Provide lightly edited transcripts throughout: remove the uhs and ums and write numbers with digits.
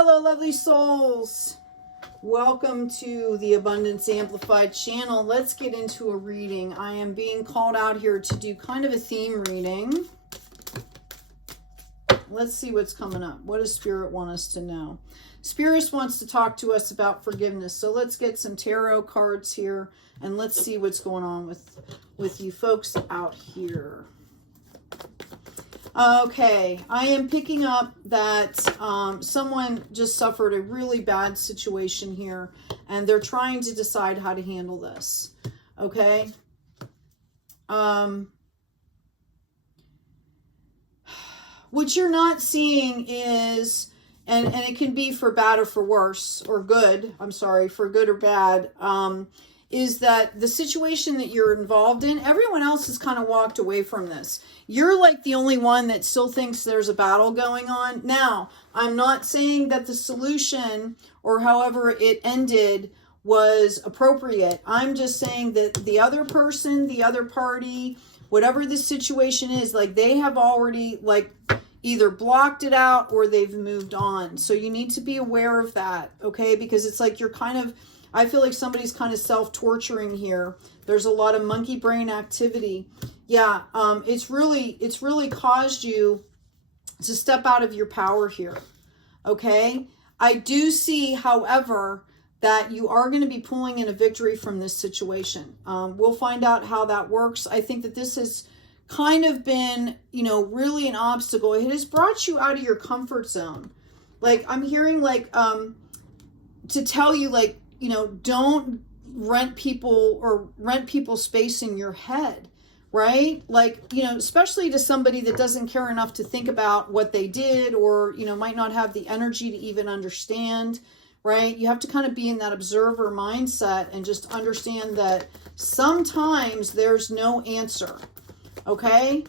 Hello, lovely souls. Welcome to the Abundance Amplified channel. Let's get into a reading. I am being called out here to do kind of a theme reading. Let's see what's coming up. What does Spirit want us to know? Spirit wants to talk to us about forgiveness. So let's get some tarot cards here and let's see what's going on with you folks out here. Okay, I am picking up that someone just suffered a really bad situation here, and they're trying to decide how to handle this. Okay. What you're not seeing is, and it can be for bad or for worse, or good, I'm sorry, for good or bad, is that the situation that you're involved in, everyone else has kind of walked away from this. You're like the only one that still thinks there's a battle going on. Now, I'm not saying that the solution or however it ended was appropriate. I'm just saying that the other person, the other party, whatever the situation is, like they have already like either blocked it out or they've moved on. So you need to be aware of that, okay? Because it's like you're kind of, I feel like somebody's kind of self-torturing here. There's a lot of monkey brain activity. Yeah, it's really caused you to step out of your power here, okay? I do see, however, that you are going to be pulling in a victory from this situation. We'll find out how that works. I think that this has kind of been, you know, really an obstacle. It has brought you out of your comfort zone. Like, I'm hearing, like, to tell you, like, you know, don't rent people space in your head, right? Like, you know, especially to somebody that doesn't care enough to think about what they did, or, you know, might not have the energy to even understand, right? You have to kind of be in that observer mindset and just understand that sometimes there's no answer, okay?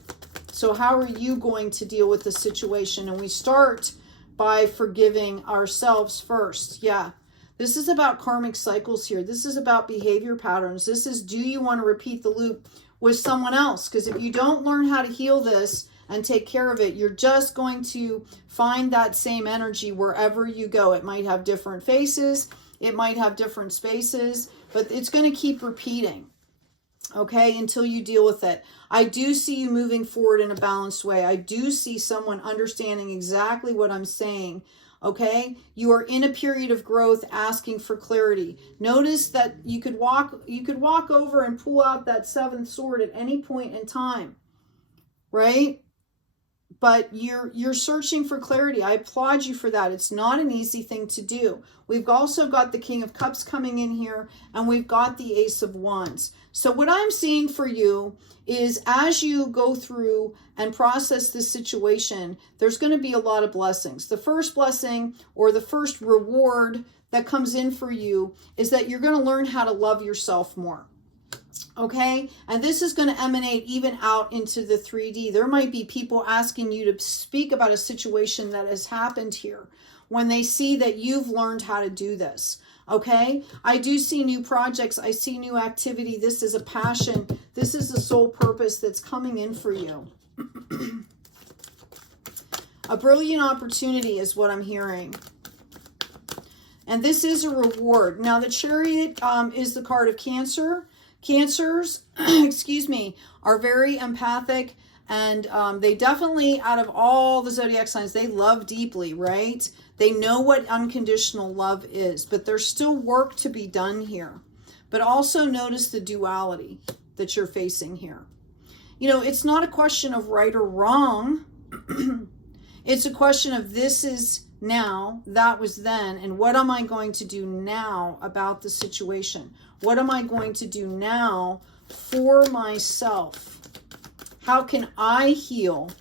So how are you going to deal with the situation? And we start by forgiving ourselves first. Yeah. This is about karmic cycles here. This is about behavior patterns. This is, do you want to repeat the loop with someone else? Because if you don't learn how to heal this and take care of it, you're just going to find that same energy wherever you go. It might have different faces. It might have different spaces, but it's going to keep repeating, okay, until you deal with it. I do see you moving forward in a balanced way. I do see someone understanding exactly what I'm saying. Okay, you are in a period of growth, asking for clarity. Notice that you could walk over and pull out that seventh sword at any point in time, right? But you're searching for clarity. I applaud you for that. It's not an easy thing to do. We've also got the King of Cups coming in here, and we've got the Ace of Wands. So what I'm seeing for you is, as you go through and process this situation, there's going to be a lot of blessings. The first blessing, or the first reward that comes in for you, is that you're going to learn how to love yourself more. Okay, and this is going to emanate even out into the 3D. There might be people asking you to speak about a situation that has happened here when they see that you've learned how to do this. Okay, I do see new projects. I see new activity. This is a passion. This is a soul purpose that's coming in for you. A brilliant opportunity is what I'm hearing. And this is a reward. Now, the Chariot is the card of Cancer. Cancers, excuse me, are very empathic, and they definitely, out of all the zodiac signs, they love deeply, right? They know what unconditional love is, but there's still work to be done here. But also notice the duality that you're facing here. You know, it's not a question of right or wrong. It's a question of, this is now, that was then, and what am I going to do now about the situation? What am I going to do now for myself? How can I heal?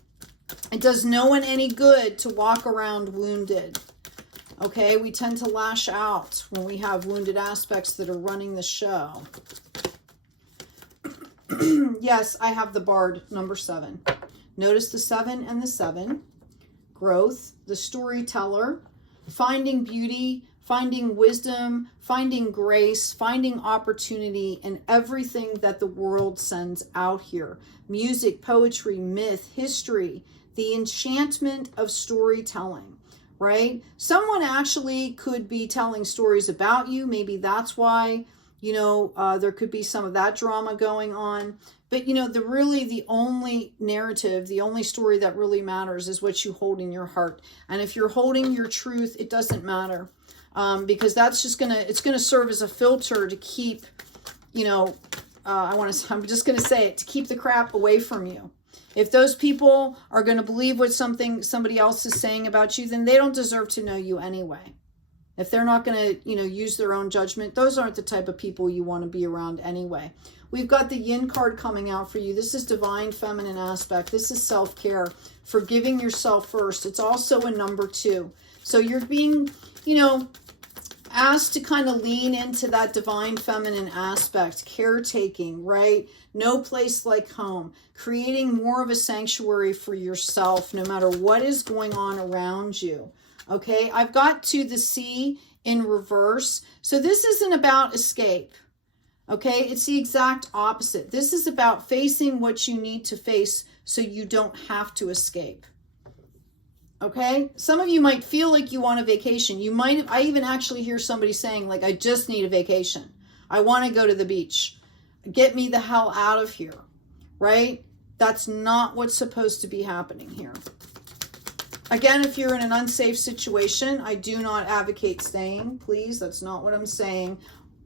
It does no one any good to walk around wounded. Okay, we tend to lash out when we have wounded aspects that are running the show. Yes, I have the Bard, number 7. Notice the 7 and the 7. Growth, the storyteller, finding beauty, finding wisdom, finding grace, finding opportunity in everything that the world sends out here. Music, poetry, myth, history, the enchantment of storytelling, right? Someone actually could be telling stories about you. Maybe that's why, you know, there could be some of that drama going on. But, you know, the only narrative, the only story that really matters is what you hold in your heart. And if you're holding your truth, it doesn't matter. Because that's just it's going to serve as a filter to keep, you know, I'm just going to say it, to keep the crap away from you. If those people are going to believe what somebody else is saying about you, then they don't deserve to know you anyway. If they're not going to, you know, use their own judgment, those aren't the type of people you want to be around anyway. We've got the Yin card coming out for you. This is divine feminine aspect. This is self-care, forgiving yourself first. It's also a number 2. So you're being, you know, asked to kind of lean into that divine feminine aspect, caretaking, right? No place like home, creating more of a sanctuary for yourself, no matter what is going on around you. Okay, I've got to the C in reverse. So this isn't about escape. Okay, it's the exact opposite. This is about facing what you need to face so you don't have to escape. Okay, some of you might feel like you want a vacation. I even actually hear somebody saying, like, I just need a vacation. I want to go to the beach. Get me the hell out of here, right? That's not what's supposed to be happening here. Again, if you're in an unsafe situation, I do not advocate staying, please. That's not what I'm saying.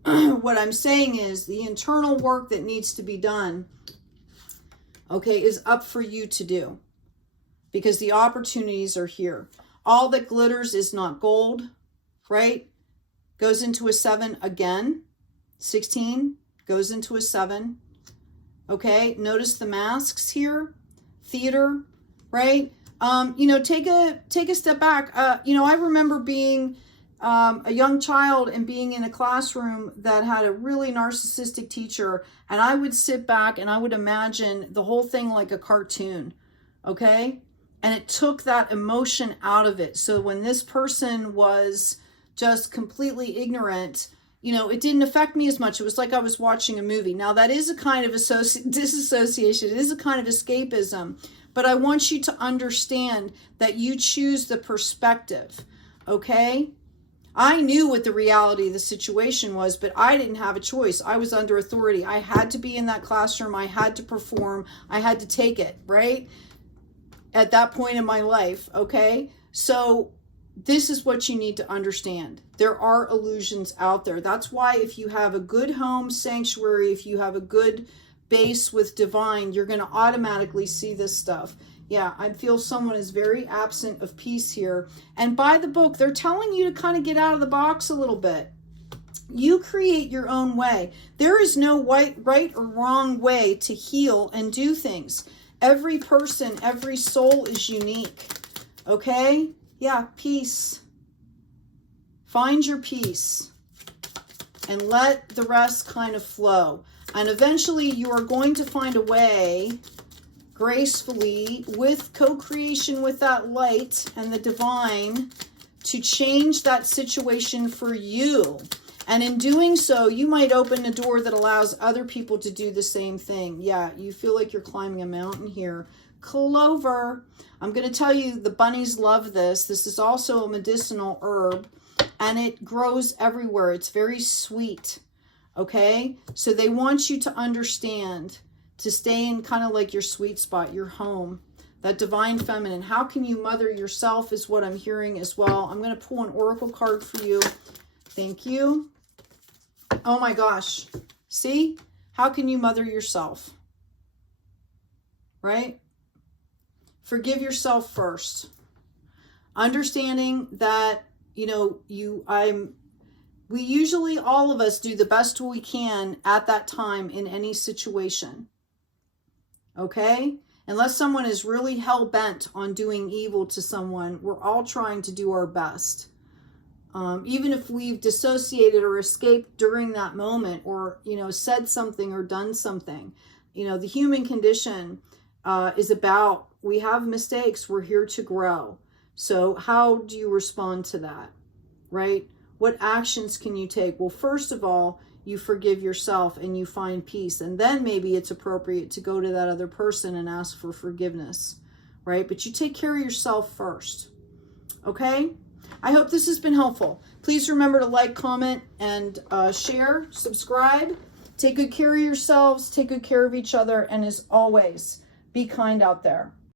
What I'm saying is the internal work that needs to be done, okay, is up for you to do. Because the opportunities are here. All that glitters is not gold, right? Goes into a 7 again. 16 goes into a 7. Okay, notice the masks here. Theater, right? You know, take a step back. You know, I remember being a young child and being in a classroom that had a really narcissistic teacher, and I would sit back and I would imagine the whole thing like a cartoon, okay? And it took that emotion out of it. So when this person was just completely ignorant, you know, it didn't affect me as much. It was like I was watching a movie. Now, that is a kind of disassociation. It is a kind of escapism. But I want you to understand that you choose the perspective, okay? I knew what the reality of the situation was, but I didn't have a choice. I was under authority. I had to be in that classroom. I had to perform. I had to take it, right? At that point in my life, okay? So this is what you need to understand. There are illusions out there. That's why if you have a good home sanctuary, if you have a good base with divine, you're going to automatically see this stuff. Yeah, I feel someone is very absent of peace here. And by the book, they're telling you to kind of get out of the box a little bit. You create your own way. There is no right or wrong way to heal and do things. Every person, every soul is unique. Okay? Yeah, peace. Find your peace and let the rest kind of flow. And eventually you are going to find a way gracefully with co-creation with that light and the divine to change that situation for you. And in doing so, you might open a door that allows other people to do the same thing. Yeah, you feel like you're climbing a mountain here. Clover. I'm going to tell you, the bunnies love this. This is also a medicinal herb, and it grows everywhere. It's very sweet. Okay? So they want you to understand, to stay in kind of like your sweet spot, your home. That divine feminine. How can you mother yourself is what I'm hearing as well. I'm going to pull an oracle card for you. Thank you. Oh my gosh. See? How can you mother yourself? Right? Forgive yourself first. Understanding that, you know, we usually, all of us, do the best we can at that time in any situation. Okay? Unless someone is really hell-bent on doing evil to someone, we're all trying to do our best. Even if we've dissociated or escaped during that moment, or, you know, said something or done something, you know, the human condition is about, we have mistakes, we're here to grow. So how do you respond to that, right? What actions can you take? Well, first of all, you forgive yourself and you find peace. And then maybe it's appropriate to go to that other person and ask for forgiveness, right? But you take care of yourself first. Okay? I hope this has been helpful. Please remember to like, comment, and share, subscribe. Take good care of yourselves, take good care of each other, and as always, be kind out there.